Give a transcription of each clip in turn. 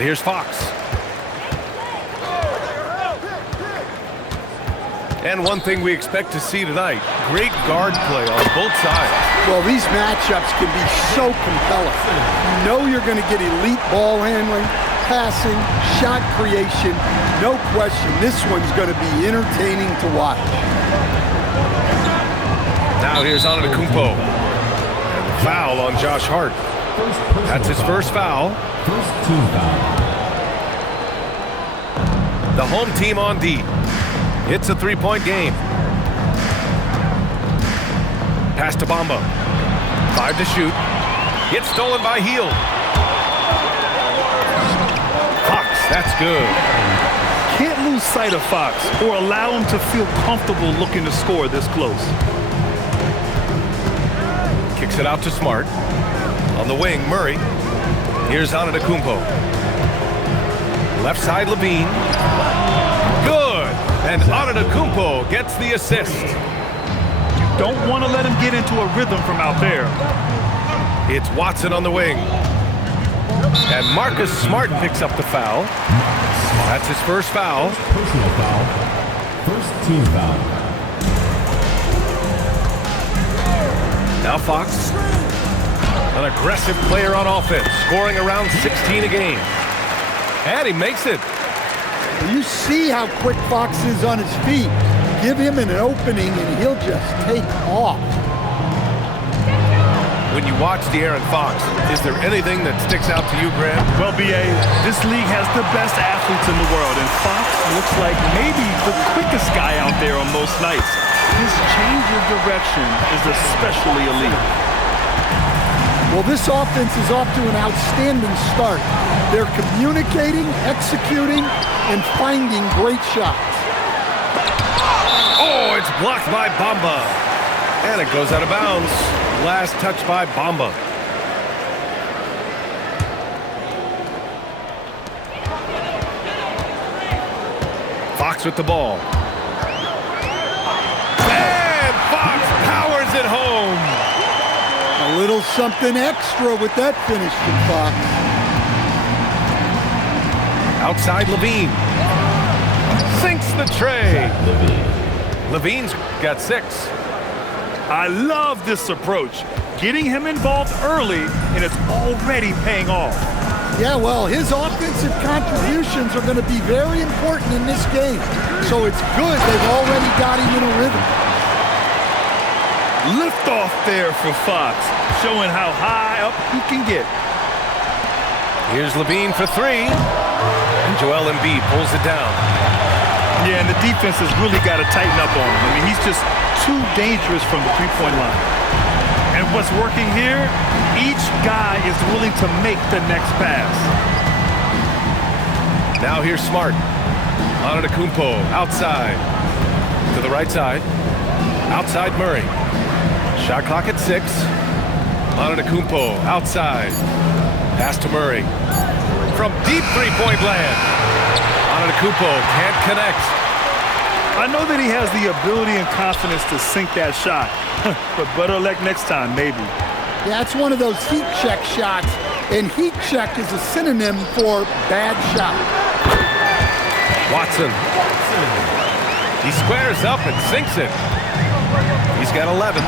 And here's Fox. And one thing we expect to see tonight, great guard play on both sides. Well, these matchups can be so compelling. You know you're going to get elite ball handling, passing, shot creation. No question, this one's going to be entertaining to watch. Now here's Antetokounmpo. And the foul on Josh Hart. That's his first foul. First team foul. The home team on D. It's a three-point game. Pass to Bamba. 5 to shoot. Gets stolen by Hield. Fox, that's good. Can't lose sight of Fox or allow him to feel comfortable looking to score this close. Kicks it out to Smart. On the wing, Murray. Here's Antetokounmpo. Left side, Levine. Good! And Antetokounmpo gets the assist. Don't want to let him get into a rhythm from out there. It's Watson on the wing. And Marcus Smart picks up the foul. That's his first foul. Personal foul. First team foul. Now Fox. An aggressive player on offense, scoring around 16 a game. And he makes it. You see how quick Fox is on his feet. Give him an opening and he'll just take off. When you watch De'Aaron Fox, is there anything that sticks out to you, Graham? Well, B.A., this league has the best athletes in the world, and Fox looks like maybe the quickest guy out there on most nights. His change of direction is especially elite. Well, this offense is off to an outstanding start. They're communicating, executing, and finding great shots. Oh, it's blocked by Bamba. And it goes out of bounds. Last touch by Bamba. Fox with the ball. And Fox powers it home. A little something extra with that finish from Fox. Outside Levine. Sinks the tray. Levine's got 6. I love this approach. Getting him involved early, and it's already paying off. Yeah, well, his offensive contributions are going to be very important in this game. So it's good they've already got him in a rhythm. Lift off there for Fox, showing how high up he can get. Here's Levine for 3. And Joel Embiid pulls it down. Yeah, and the defense has really got to tighten up on him. I mean, he's just too dangerous from the three-point line. And what's working here, each guy is willing to make the next pass. Now here's Smart. Antetokounmpo outside. To the right side. Outside Murray. Shot clock at 6. Antetokounmpo outside. Pass to Murray. From deep three-point land. Antetokounmpo can't connect. I know that he has the ability and confidence to sink that shot, but better luck next time, maybe. Yeah, it's one of those heat check shots, and heat check is a synonym for bad shot. Watson. He squares up and sinks it. He's got 11.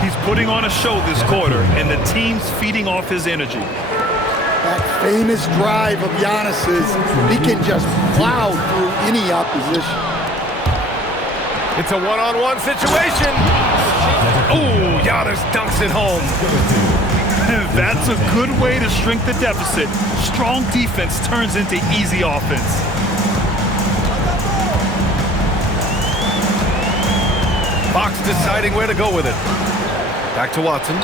He's putting on a show this quarter, and the team's feeding off his energy. That famous drive of Giannis's, he can just plow through any opposition. It's a one-on-one situation. Ooh, Giannis dunks it home. That's a good way to shrink the deficit. Strong defense turns into easy offense. Fox deciding where to go with it. Back to Watson.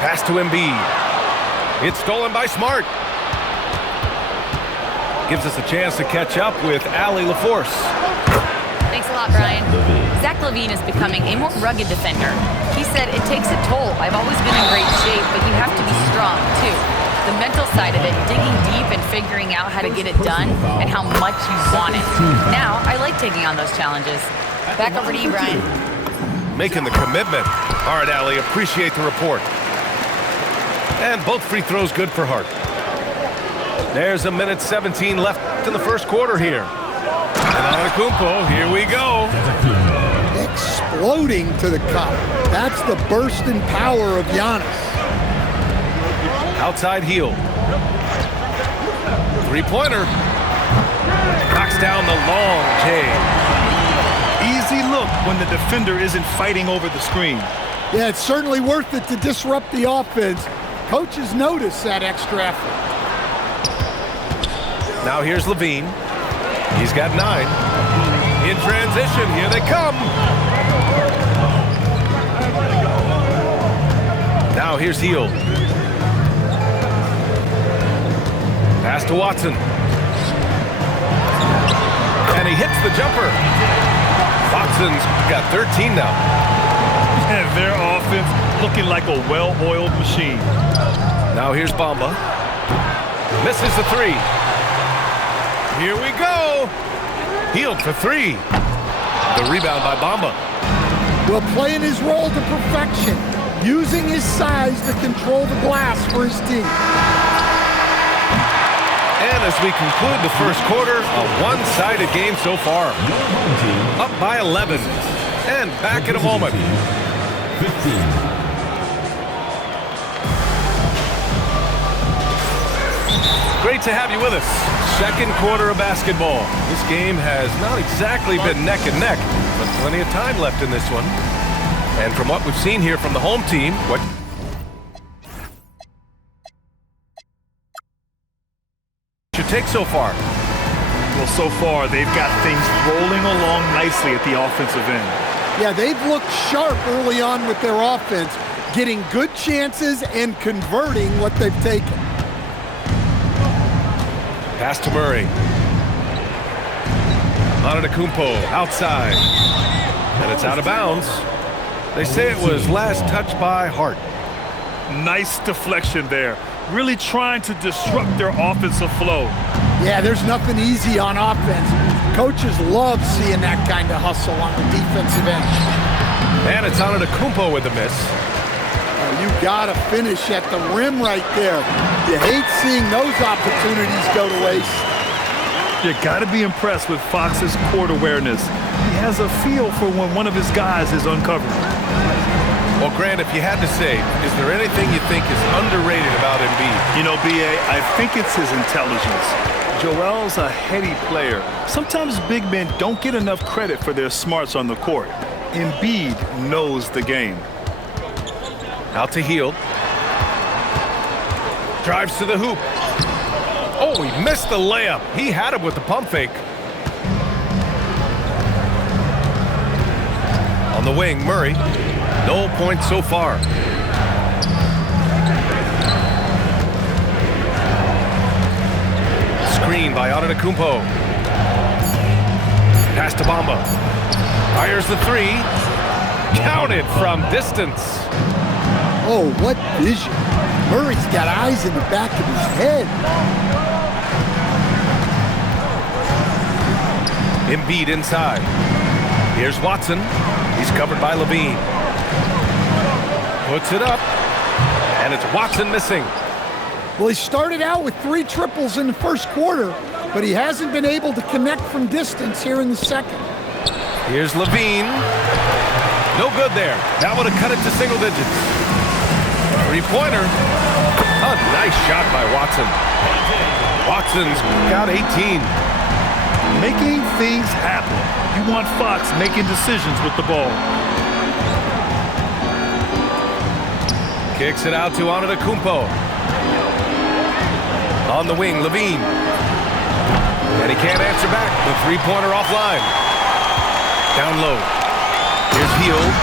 Pass to Embiid. It's stolen by Smart. Gives us a chance to catch up with Allie LaForce. Thanks a lot, Brian. Zach LaVine is becoming a more rugged defender. He said it takes a toll. I've always been in great shape, but you have to be strong, too. The mental side of it, digging deep and figuring out how to get it done and how much you want it. Now, I like taking on those challenges. Back over to you, Brian. Making the commitment. All right, Allie, appreciate the report. And both free throws good for Hart. There's 1:17 left in the first quarter here. And Antetokounmpo, here we go. Exploding to the cup. That's the burst in power of Giannis. Outside heel. Three-pointer. Knocks down the long J. Easy look when the defender isn't fighting over the screen. Yeah, it's certainly worth it to disrupt the offense. Coaches notice that extra effort. Now here's Levine. He's got 9. In transition, here they come. Now here's Hield. Pass to Watson. And he hits the jumper. Watson's got 13 now. And their offense looking like a well-oiled machine. Now here's Bamba. Misses the 3. Here we go. Hield for 3. The rebound by Bamba. Well, playing his role to perfection, using his size to control the glass for his team. And as we conclude the first quarter, a one-sided game so far. Up by 11. And back in a moment. 15. Great to have you with us. Second quarter of basketball. This game has not exactly been neck and neck, but plenty of time left in this one. And from what we've seen here from the home team, what should take so far? Well, so far, they've got things rolling along nicely at the offensive end. Yeah, they've looked sharp early on with their offense, getting good chances and converting what they've taken. Pass to Murray. Antetokounmpo outside. And it's out of bounds. They say it was last touched by Hart. Nice deflection there. Really trying to disrupt their offensive flow. Yeah, there's nothing easy on offense. Coaches love seeing that kind of hustle on the defensive end. And it's Antetokounmpo with the miss. You gotta finish at the rim right there. You hate seeing those opportunities go to waste. You gotta be impressed with Fox's court awareness. He has a feel for when one of his guys is uncovered. Well, Grant, if you had to say, is there anything you think is underrated about Embiid? You know, B.A., I think it's his intelligence. Joel's a heady player. Sometimes big men don't get enough credit for their smarts on the court. Embiid knows the game. Out to Hield. Drives to the hoop. Oh, he missed the layup. He had him with the pump fake. On the wing, Murray. No points so far. Screen by Antetokounmpo. Pass to Bamba. Fires the 3. Counted from distance. Oh, what vision. Murray's got eyes in the back of his head. Embiid inside. Here's Watson. He's covered by Levine. Puts it up. And it's Watson missing. Well, he started out with 3 triples in the first quarter, but he hasn't been able to connect from distance here in the second. Here's Levine. No good there. That would have cut it to single digits. Three-pointer. A nice shot by Watson. Watson's got 18. Making things happen. You want Fox making decisions with the ball. Kicks it out to Antetokounmpo. On the wing, Levine. And he can't answer back. The three-pointer offline. Down low. Here's Hield.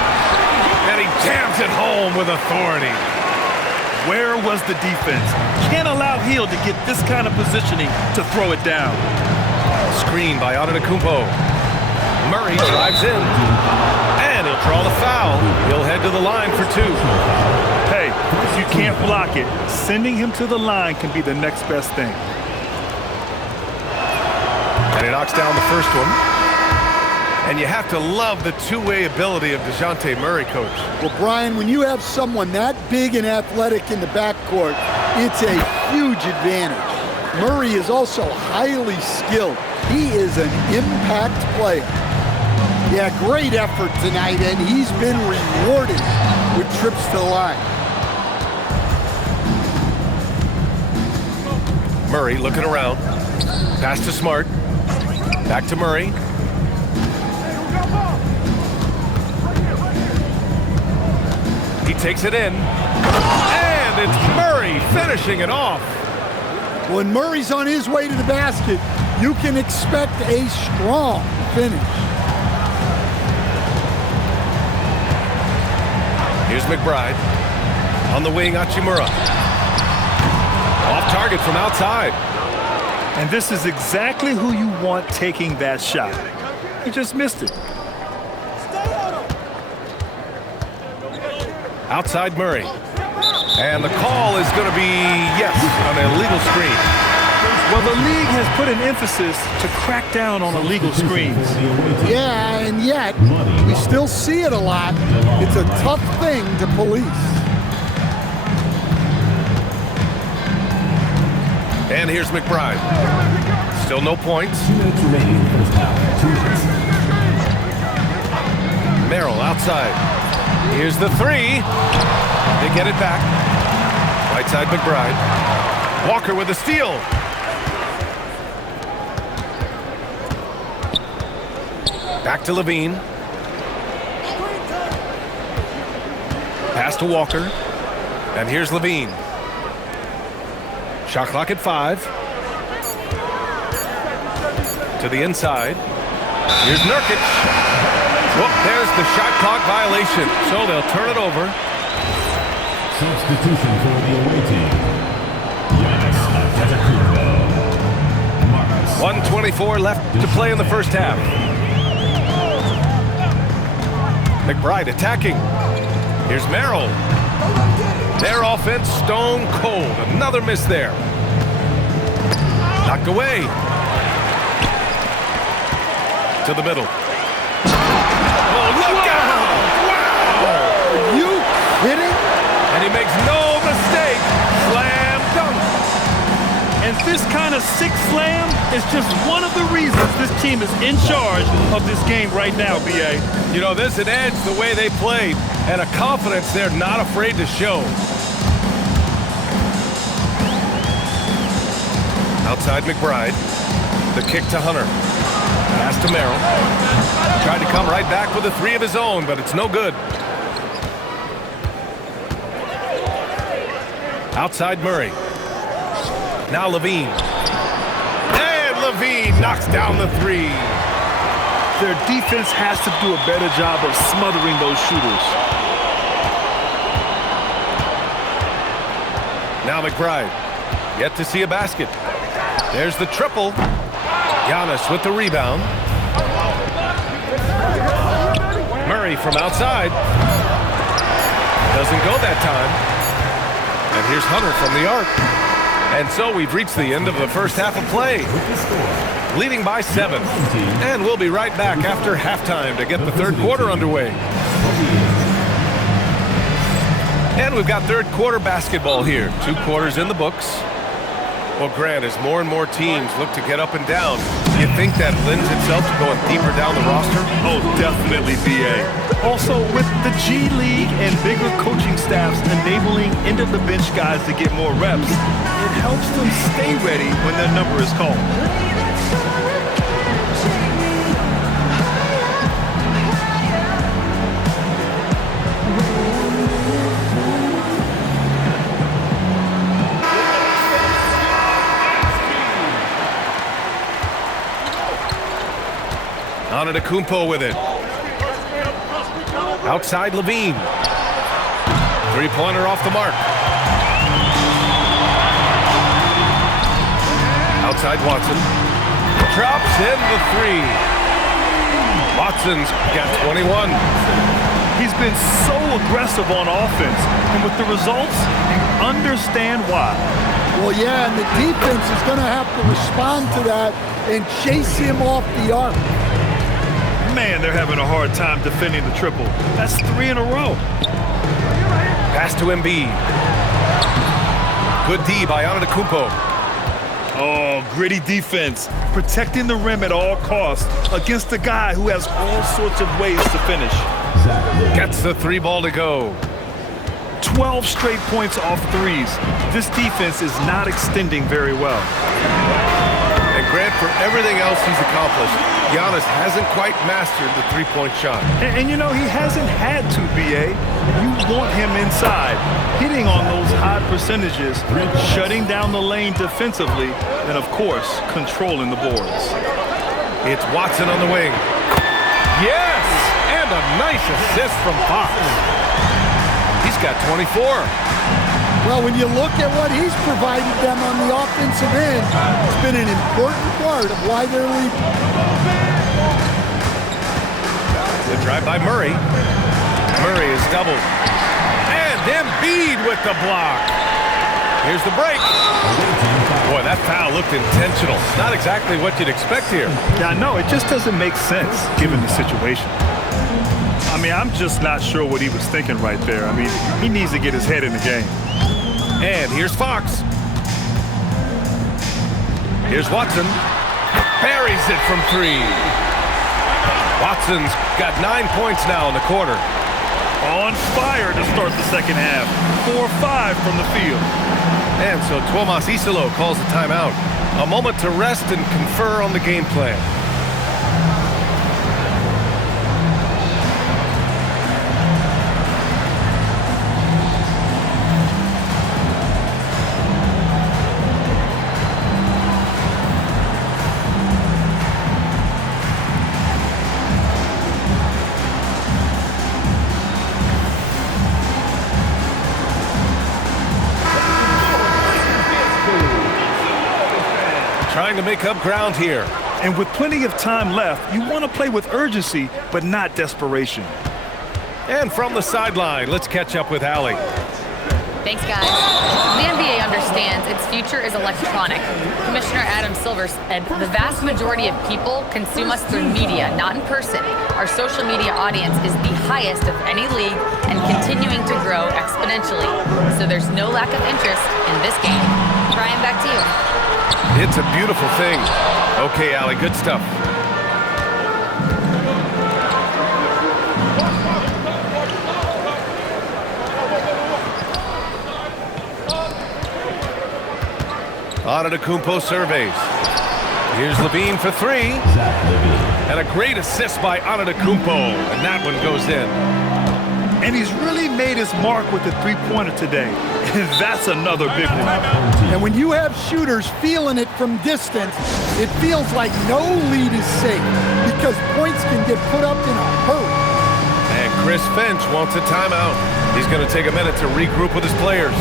And he jams it home with authority. Where was the defense? Can't allow Hield to get this kind of positioning to throw it down. Screen by Antetokounmpo. Murray drives in. And he'll draw the foul. He'll head to the line for 2. Hey, if you can't block it, sending him to the line can be the next best thing. And he knocks down the first one. And you have to love the two-way ability of DeJounte Murray, Coach. Well, Brian, when you have someone that big and athletic in the backcourt, it's a huge advantage. Murray is also highly skilled. He is an impact player. Yeah, great effort tonight, and he's been rewarded with trips to the line. Murray looking around. Pass to Smart. Back to Murray. He takes it in. And it's Murray finishing it off. When Murray's on his way to the basket, you can expect a strong finish. Here's McBride. On the wing, Hachimura. Off target from outside. And this is exactly who you want taking that shot. He just missed it. Outside Murray. And the call is going to be, yes, an illegal screen. Well, the league has put an emphasis to crack down on illegal screens. Yeah, and yet, we still see it a lot. It's a tough thing to police. And here's McBride. Still no points. 2 minutes remaining in the first half. 2 minutes. Merrill outside. Here's the three. They get it back. Right side McBride. Walker with a steal. Back to Levine. Pass to Walker. And here's Levine. Shot clock at 5. To the inside. Here's Nurkic. Well, there's the shot clock violation. So they'll turn it over. Substitution for the away team. Giannis Antetokounmpo. Marcus. 1:24 left to play in the first half. McBride attacking. Here's Merrill. Their offense stone cold. Another miss there. Knocked away. To the middle. Oh, look out! Wow! Are you kidding? And he makes no mistake. Slam dunk. And this kind of sick slam is just one of the reasons this team is in charge of this game right now, B.A. You know, there's an edge the way they played and a confidence they're not afraid to show. Outside McBride. The kick to Hunter. Pass to Merrill. Tried to come right back with a three of his own, but it's no good. Outside Murray. Now Levine. And Levine knocks down the three. Their defense has to do a better job of smothering those shooters. Now McBride. Yet to see a basket. There's the triple. Giannis with the rebound. Murray from outside. Doesn't go that time. And here's Hunter from the arc. And so we've reached the end of the first half of play. Leading by 7. And we'll be right back after halftime to get the third quarter underway. And we've got third quarter basketball here. 2 quarters in the books. Well, Grant, as more and more teams look to get up and down, do you think that lends itself to going deeper down the roster? Oh, definitely, B.A. Also, with the G League and bigger coaching staffs enabling end-of-the-bench guys to get more reps, it helps them stay ready when their number is called. Antetokounmpo with it. Outside Levine. Three-pointer off the mark. Outside Watson. Drops in the three. Watson's got 21. He's been so aggressive on offense, and with the results, you understand why. Well, yeah, and the defense is going to have to respond to that and chase him off the arc. Man, they're having a hard time defending the triple. That's 3 in a row. Pass to Embiid. Good D by Antetokounmpo. Oh, gritty defense, protecting the rim at all costs against a guy who has all sorts of ways to finish. Gets the three ball to go. 12 straight points off threes. This defense is not extending very well. And Grant, for everything else he's accomplished, Giannis hasn't quite mastered the three-point shot. And you know, he hasn't had to, B.A. You want him inside, hitting on those high percentages, shutting down the lane defensively, and, of course, controlling the boards. It's Watson on the wing. Yes! And a nice assist from Fox. He's got 24. Well, when you look at what he's provided them on the offensive end, it's been an important part of why they're leading. The drive by Murray. Murray is doubled. And Embiid with the block. Here's the break. Boy, that foul looked intentional. Not exactly what you'd expect here. Yeah, no, it just doesn't make sense given the situation. I mean, I'm just not sure what he was thinking right there. I mean, he needs to get his head in the game. And here's Fox. Here's Watson. Buries it from three. Watson's got 9 points now in the quarter. On fire to start the second half. 4-5 from the field. And so Tuomas Isalo calls a timeout. A moment to rest and confer on the game plan. Trying to make up ground here. And with plenty of time left, you want to play with urgency, but not desperation. And from the sideline, let's catch up with Allie. Thanks, guys. The NBA understands its future is electronic. Commissioner Adam Silver said the vast majority of people consume us through media, not in person. Our social media audience is the highest of any league and continuing to grow exponentially. So there's no lack of interest in this game. Brian, back to you. It's a beautiful thing. Okay, Allie, good stuff. Antetokounmpo surveys. Here's Levine for three. And a great assist by Antetokounmpo. And that one goes in. And he's really made his mark with the three-pointer today. And that's another big one. And when you have shooters feeling it from distance, it feels like no lead is safe because points can get put up in a hurry. And Chris Finch wants a timeout. He's going to take a minute to regroup with his players.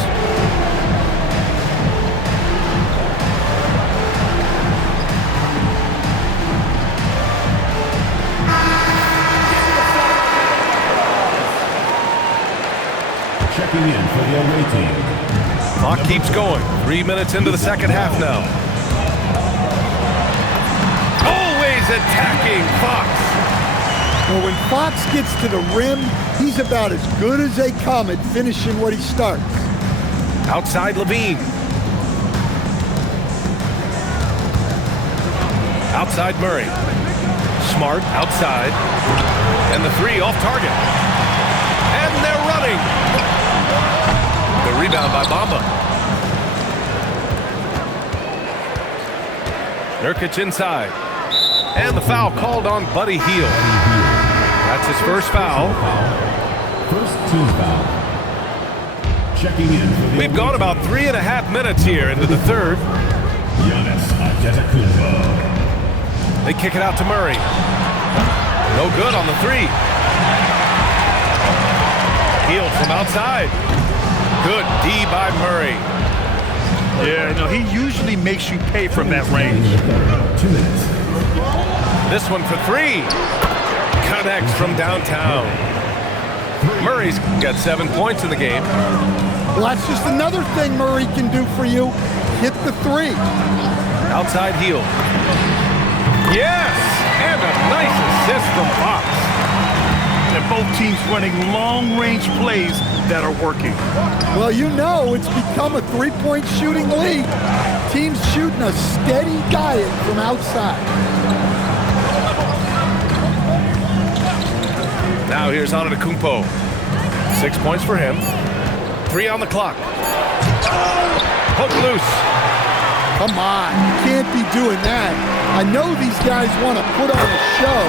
Checking in for the away team. Clock keeps going. 3 minutes into the second half now. Always attacking Fox. Well, when Fox gets to the rim, he's about as good as they come at finishing what he starts. Outside Levine. Outside Murray. Smart outside. And the three off target. And they're running. The rebound by Bamba. Nurkic inside. And the foul called on Buddy Hield. That's his first foul. First team foul. Checking in for the We've gone about 3.5 minutes here into the third. Giannis Antetokounmpo. They kick it out to Murray. No good on the three. Hield from outside. Good D by Murray. Yeah, no, he usually makes you pay from that range. 2 minutes. This one for three. Connects from downtown. Murray's got 7 points in the game. Well, that's just another thing Murray can do for you. Hit the three. Outside Hield. Yes! And a nice assist from Fox. And both teams running long-range plays that are working. Well, you know it's become a three-point shooting league. Team's shooting a steady diet from outside. Now here's Antetokounmpo. 6 points for him. 3 on the clock. Hook loose. Come on, you can't be doing that. I know these guys want to put on a show,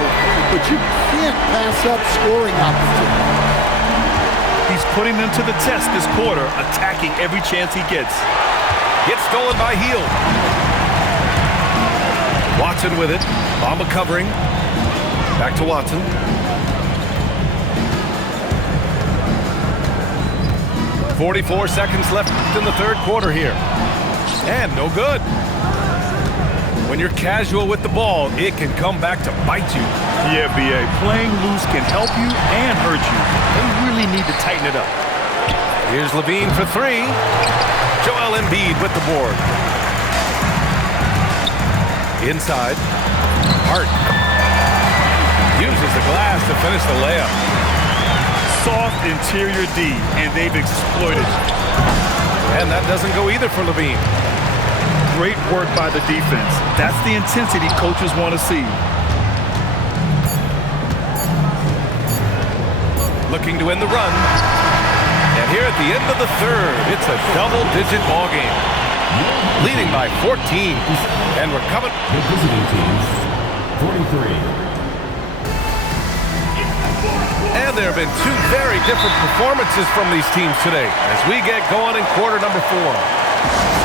but you can't pass up scoring opportunity. He's putting them to the test this quarter, attacking every chance he gets. Gets stolen by Hield. Watson with it. Bamba covering. Back to Watson. .44 seconds left in the third quarter here. And no good. When you're casual with the ball, it can come back to bite you. Yeah, B.A. Playing loose can help you and hurt you. They really need to tighten it up. Here's Levine for 3. Joel Embiid with the board. Inside. Hart uses the glass to finish the layup. Soft interior D, and they've exploited it. And that doesn't go either for Levine. Great work by the defense. That's the intensity coaches want to see. Looking to end the run. And here at the end of the third, it's a double-digit ball game. Leading by 14. And we're coming. The visiting teams, 43. And there have been 2 very different performances from these teams today as we get going in quarter number 4.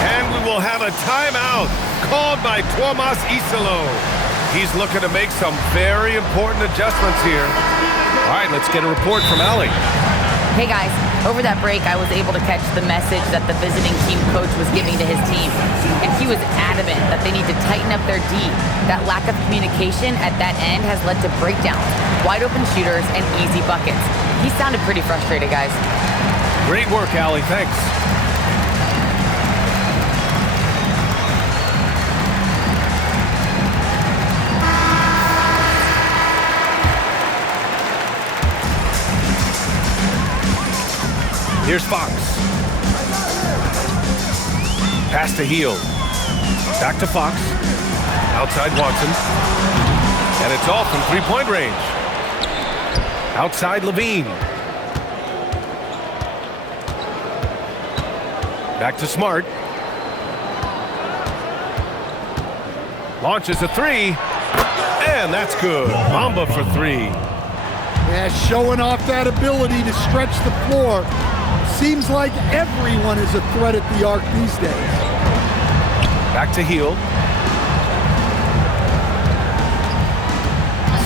And we will have a timeout called by Tomas Isalo. He's looking to make some very important adjustments here. All right, let's get a report from Allie. Hey guys, over that break, I was able to catch the message that the visiting team coach was giving to his team. And he was adamant that they need to tighten up their D. That lack of communication at that end has led to breakdowns, wide open shooters, and easy buckets. He sounded pretty frustrated, guys. Great work, Allie. Thanks. Here's Fox. Pass to Hield. Back to Fox. Outside Watson. And it's off from three-point range. Outside Levine. Back to Smart. Launches a 3. And that's good. Bamba for 3. Yeah, showing off that ability to stretch the floor. Seems like everyone is a threat at the arc these days. Back to Hield.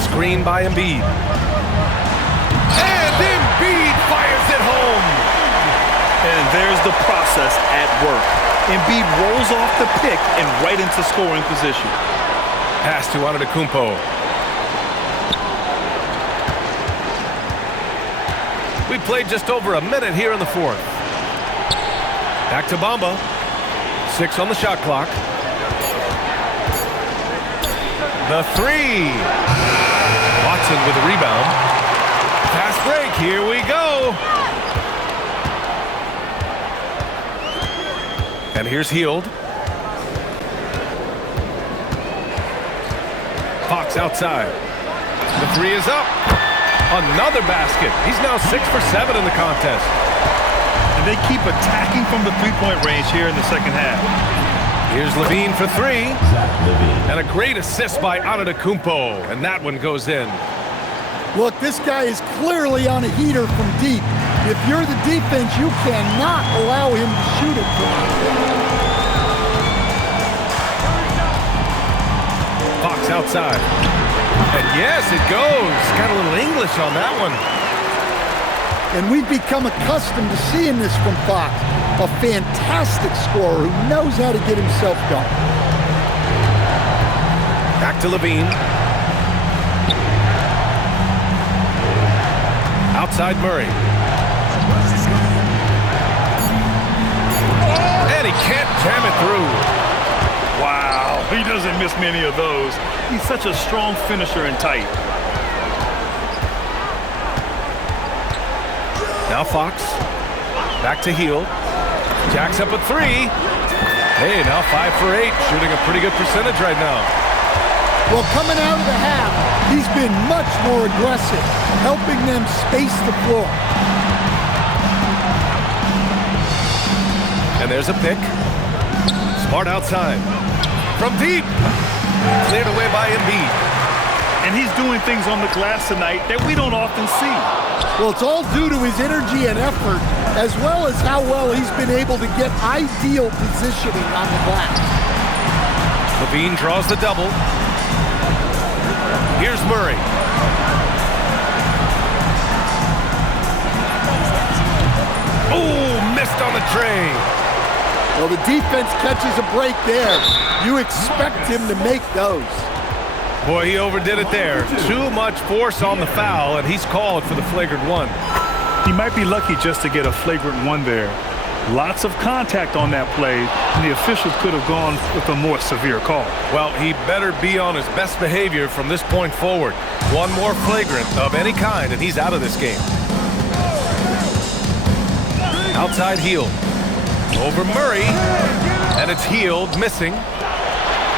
Screen by Embiid. And Embiid fires it home. And there's the process at work. Embiid rolls off the pick and right into scoring position. Pass to Antetokounmpo. We played just over a minute here in the fourth. Back to Bamba. 6 on the shot clock. The 3. Watson with a rebound. Fast break. Here we go. And here's Hield. Fox outside. The 3 is up. Another basket. He's now 6 for 7 in the contest. And they keep attacking from the three-point range here in the second half. Here's Levine for 3. Zach Levine. And a great assist by Antetokounmpo. And that one goes in. Look, this guy is clearly on a heater from deep. If you're the defense, you cannot allow him to shoot it from out there. Fox outside. And yes, it goes. Got a little English on that one. And we've become accustomed to seeing this from Fox. A fantastic scorer who knows how to get himself going. Back to Levine. Outside Murray. And he can't jam it through. Wow, he doesn't miss many of those. He's such a strong finisher and tight. Now Fox. Back to Hield. Jacks up a 3. Hey, now 5 for 8, shooting a pretty good percentage right now. Well, coming out of the half, he's been much more aggressive, helping them space the floor. And there's a pick. Smart outside. From deep. Cleared away by Embiid. And he's doing things on the glass tonight that we don't often see. Well, it's all due to his energy and effort, as well as how well he's been able to get ideal positioning on the glass. LaVine draws the double. Here's Murray. Oh, missed on the tray. Well, the defense catches a break there. You expect him to make those. Boy, he overdid it there. Too much force on the foul, and he's called for the flagrant one. He might be lucky just to get a flagrant one there. Lots of contact on that play, and the officials could have gone with a more severe call. Well, he better be on his best behavior from this point forward. One more flagrant of any kind, and he's out of this game. Outside heel. Over Murray, and it's healed, missing.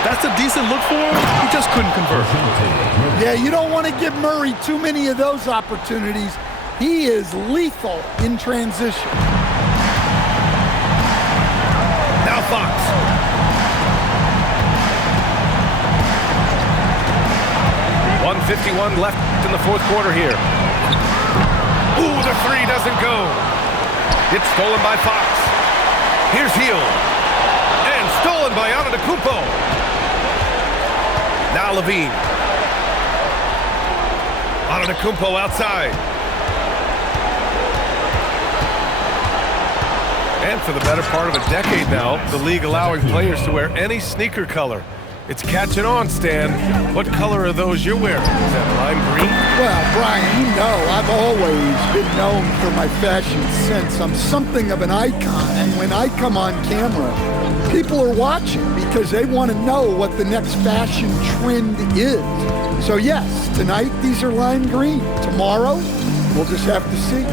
That's a decent look for him. He just couldn't convert. Yeah, you don't want to give Murray too many of those opportunities. He is lethal in transition. Now Fox. .151 left in the fourth quarter here. Ooh, the three doesn't go. It's stolen by Fox. Here's Hield. And stolen by Antetokounmpo. Now LaVine. Antetokounmpo outside. And for the better part of a decade now, the league allowing players to wear any sneaker color. It's catching on, Stan. What color are those you're wearing? Is that lime green? Well, Brian, you know I've always been known for my fashion sense. I'm something of an icon, and when I come on camera, people are watching because they want to know what the next fashion trend is. So yes, tonight these are lime green. Tomorrow, we'll just have to see.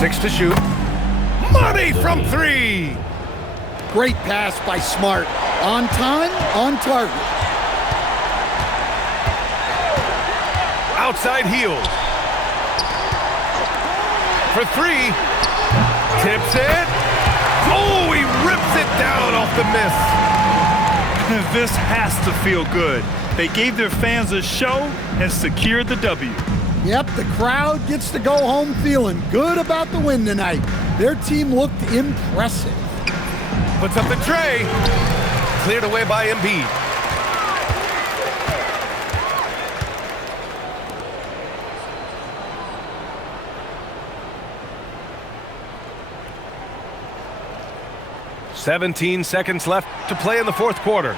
6 to shoot. Money from 3! Great pass by Smart. On time, on target. Outside heel. For 3. Tips it. Oh, he rips it down off the miss. This has to feel good. They gave their fans a show and secured the W. Yep, the crowd gets to go home feeling good about the win tonight. Their team looked impressive. Puts up the tray. Cleared away by Embiid. "17 seconds left to play in the fourth quarter.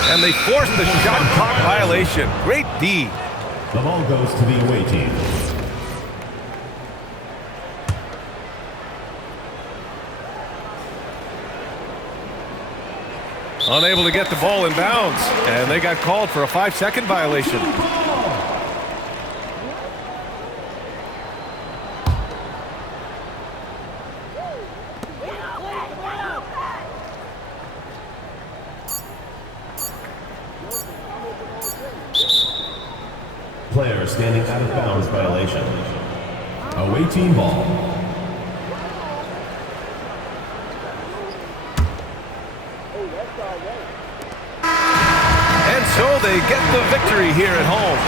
And they forced the shot clock violation. Great D. The ball goes to the away team. Unable to get the ball in bounds, and they got called for a 5-second violation. Player standing out of bounds violation. Away team ball. And so they get the victory here at home.